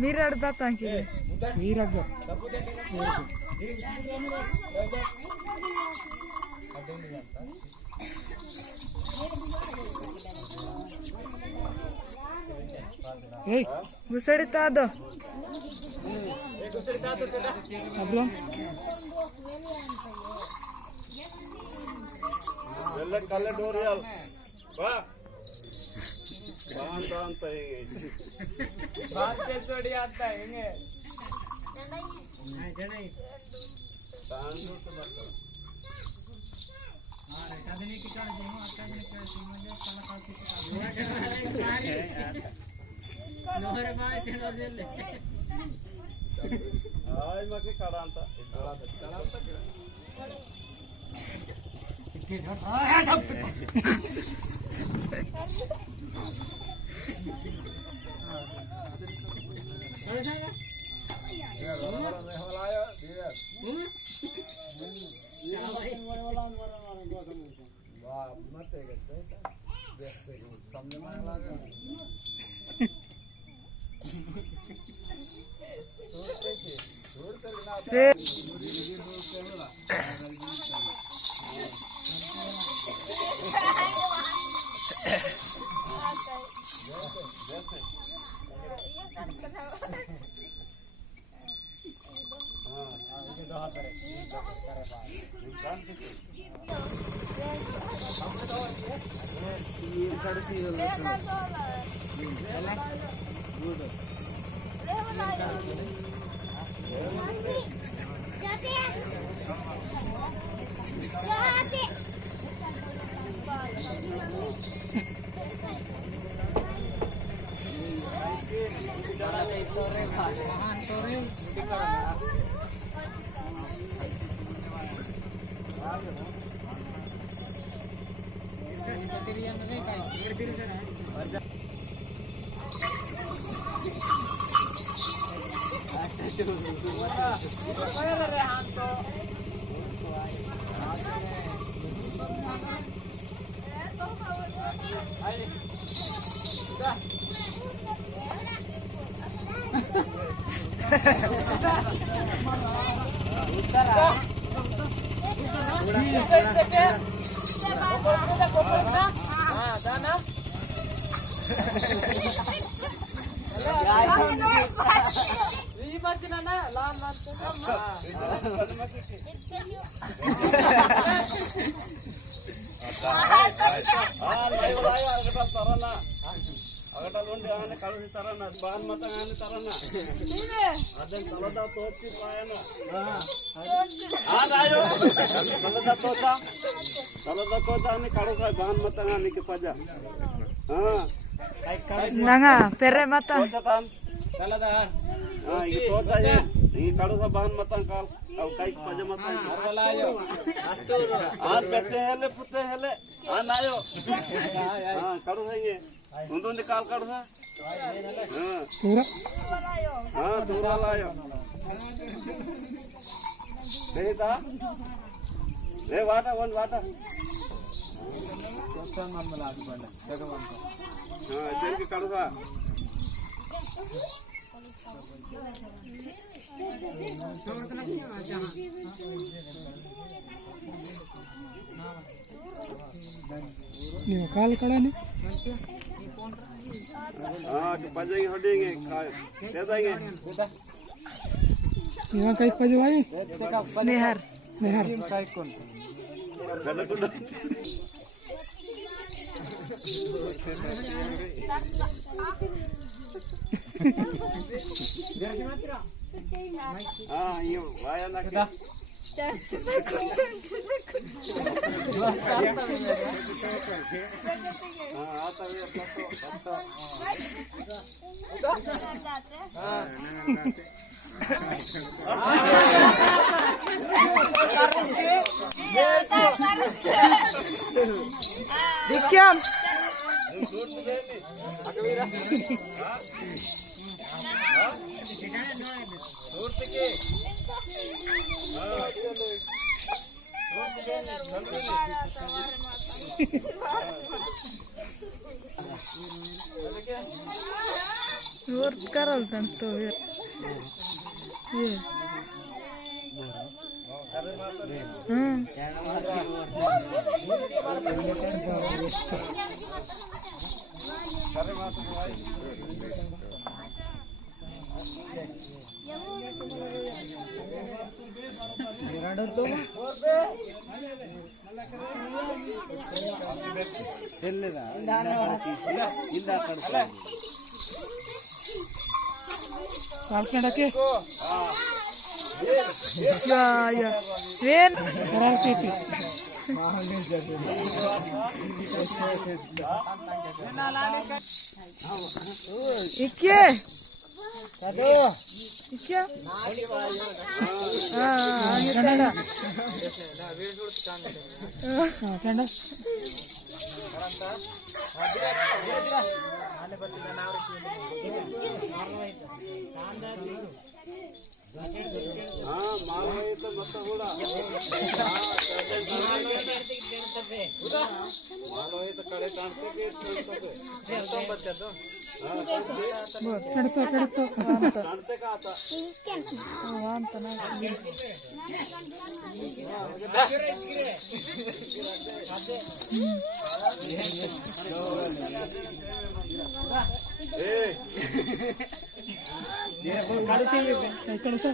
మీరు అడుగుతాకి మీరు గుసడి తాదో ಕಲ್ಲ ಡೋರಿ ಅಲ್ಲ ಬಾ ಬಾಂತ ಅಂತ ಬಾಂತೆ ಸೋಡಿ ಅಂತ ಹೆಂಗೆ ತಾಂಡು ಬರ್ತಾರೆ ಹಾಯ್ ಮಕ್ಕೆ ಕಡ ಅಂತ అగటలుండి ఆయన కలుగుతారన్న బాన్ మతం ఆయన తరన్న అదే తలదా తోచి పాయన తలదా తోచ అని కడుగు బాన్ మతం నీకు పజ నంగా పెర్రె మతం తలదా ఈ తోచ ఈ కడుగు బాన్ మతం కాల్ అవు కై పజ మతం అరలాయో ఆ పెద్ద హెలే పుత్తే హెలే ఆ నాయో కడుగు హంగే ముందుంది కాల్ కడుసా దూరాలాయో సహితా రే వాట ಒಂದು వాట దేనికి కడుసా కాలు కడాని पजेंगे हटेंगे दे देंगे यहाँ कहीं पजवाई निहर निहर गलत हाँ ये वाया ना क्या वर कराल तो ಕಾಲ್ಕೊಂಡಕ್ಕೆ ಏನ್ ಬರಾಕೈತಿ ಇಕ್ಕೆ ಇಕ್ಕೆ ಕಂಡ ಕಡ್ತು ಕಡ್ತು ಅಂತ ಕಳಿಸ